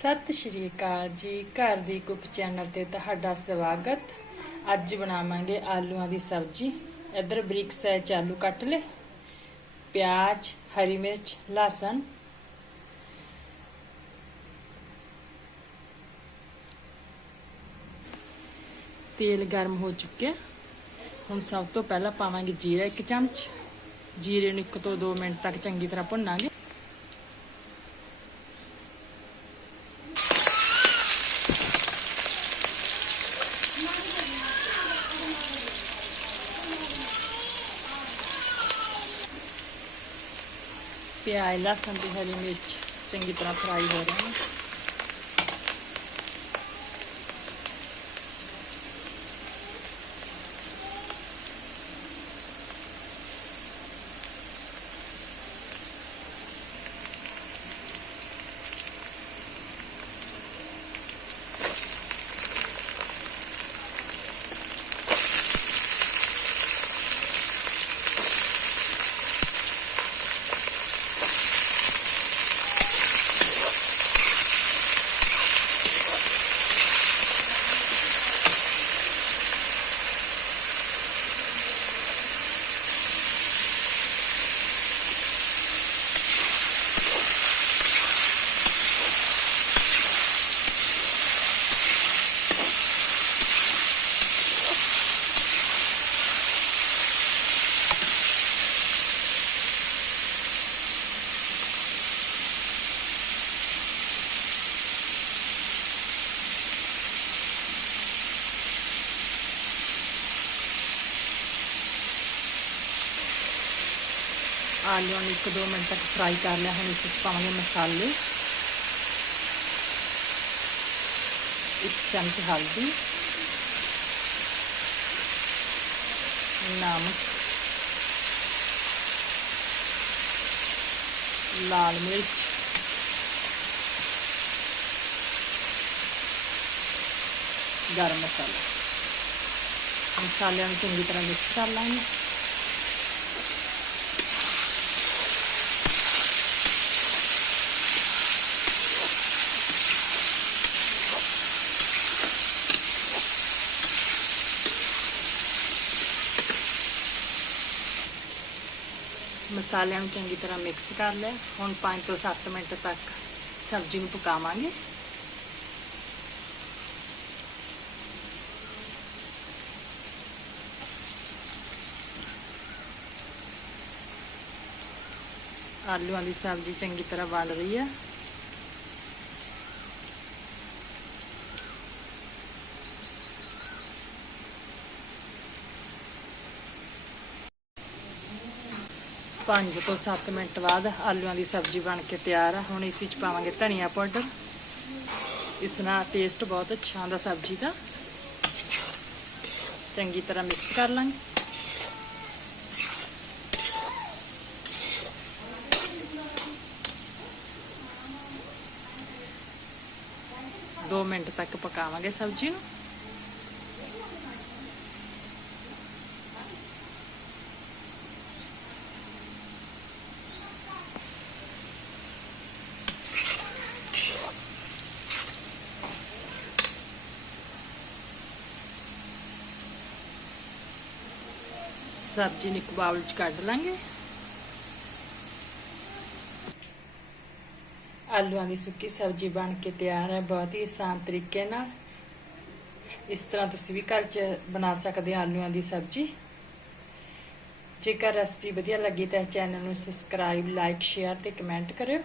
ਸਤਿ ਸ਼੍ਰੀ ਅਕਾਲ ਜੀ, ਘਰ ਦੀ ਕੁੱਕ ਚੈਨਲ ਤੇ ਤੁਹਾਡਾ ਸਵਾਗਤ। ਅੱਜ ਬਣਾਵਾਂਗੇ ਆਲੂਆਂ ਦੀ ਸਬਜ਼ੀ। ਇੱਧਰ ਬਰੀਕ ਸਾਈਜ਼ ਆਲੂ ਕੱਟ ਲਏ। ਪਿਆਜ਼, ਹਰੀ ਮਿਰਚ, ਲਸਣ। ਤੇਲ ਗਰਮ ਹੋ ਚੁੱਕਿਆ। ਹੁਣ ਸਭ ਤੋਂ ਪਹਿਲਾਂ ਪਾਵਾਂਗੇ ਜੀਰਾ ਇੱਕ ਚਮਚ। ਜੀਰੇ ਨੂੰ 1 ਤੋਂ 2 ਮਿੰਟ ਤੱਕ ਚੰਗੀ ਤਰ੍ਹਾਂ ਭੁੰਨਾਂਗੇ। ਪਿਆਜ਼ ਲਸਣ ਦੀ ਹਰੀ ਮਿਰਚ ਚੰਗੀ ਤਰ੍ਹਾਂ ਫਰਾਈ ਹੋ ਰਹੇ ਨੇ ਆਲੂਆਂ ਨੂੰ 1-2 ਮਿੰਟ ਤੱਕ ਫਰਾਈ ਕਰ ਲਿਆ। ਹੁਣ ਇਸ ਵਿੱਚ ਪਾਵਾਂਗੇ ਮਸਾਲੇ। ਇੱਕ ਚਮਚ ਹਲਦੀ। ਨਮਕ। ਲਾਲ ਮਿਰਚ। ਗਰਮ ਮਸਾਲਾ। ਮਸਾਲਿਆਂ ਨੂੰ ਚੰਗੀ ਤਰ੍ਹਾਂ ਮਿਕਸ ਕਰ ਲਾਂਗੇ। ਮਸਾਲਿਆਂ ਨੂੰ ਚੰਗੀ ਤਰ੍ਹਾਂ ਮਿਕਸ ਕਰ ਲਿਆ ਹੁਣ 5 ਤੋਂ 7 ਮਿੰਟ ਤੱਕ ਸਬਜ਼ੀ ਨੂੰ ਪਕਾਵਾਂਗੇ। ਆਲੂਆਂ ਦੀ ਸਬਜ਼ੀ ਚੰਗੀ ਤਰ੍ਹਾਂ ਬਣ ਰਹੀ ਹੈ। ਪੰਜ ਤੋਂ 7 ਮਿੰਟ ਬਾਅਦ ਆਲੂਆਂ ਦੀ ਸਬਜ਼ੀ ਬਣ ਕੇ ਤਿਆਰ ਆ। ਹੁਣ ਇਸ ਵਿੱਚ ਪਾਵਾਂਗੇ ਧਨੀਆ ਪਾਊਡਰ। ਇਸ ਨਾਲ ਟੇਸਟ ਬਹੁਤ ਅੱਛਾ ਆਉਂਦਾ ਸਬਜ਼ੀ ਦਾ। ਚੰਗੀ ਤਰ੍ਹਾਂ ਮਿਕਸ ਕਰ ਲਾਂਗੇ। ਦੋ ਮਿੰਟ ਤੱਕ ਪਕਾਵਾਂਗੇ ਸਬਜ਼ੀ ਨੂੰ। ਸਬਜ਼ੀ ਨੂੰ ਇੱਕ ਬਾਉਲ 'ਚ ਕੱਢ ਲਾਂਗੇ। ਆਲੂਆਂ ਦੀ ਸੁੱਕੀ ਸਬਜ਼ੀ ਬਣ ਕੇ ਤਿਆਰ ਹੈ, ਬਹੁਤ ਹੀ ਆਸਾਨ ਤਰੀਕੇ ਨਾਲ। ਇਸ ਤਰ੍ਹਾਂ ਤੁਸੀਂ ਵੀ ਘਰ 'ਚ ਬਣਾ ਸਕਦੇ ਹੋ ਆਲੂਆਂ ਦੀ ਸਬਜ਼ੀ। ਜੇਕਰ ਰੈਸਪੀ ਵਧੀਆ ਲੱਗੀ ਤਾਂ ਚੈਨਲ ਨੂੰ ਸਬਸਕ੍ਰਾਈਬ, ਲਾਈਕ, ਸ਼ੇਅਰ ਤੇ ਕਮੈਂਟ ਕਰਿਓ।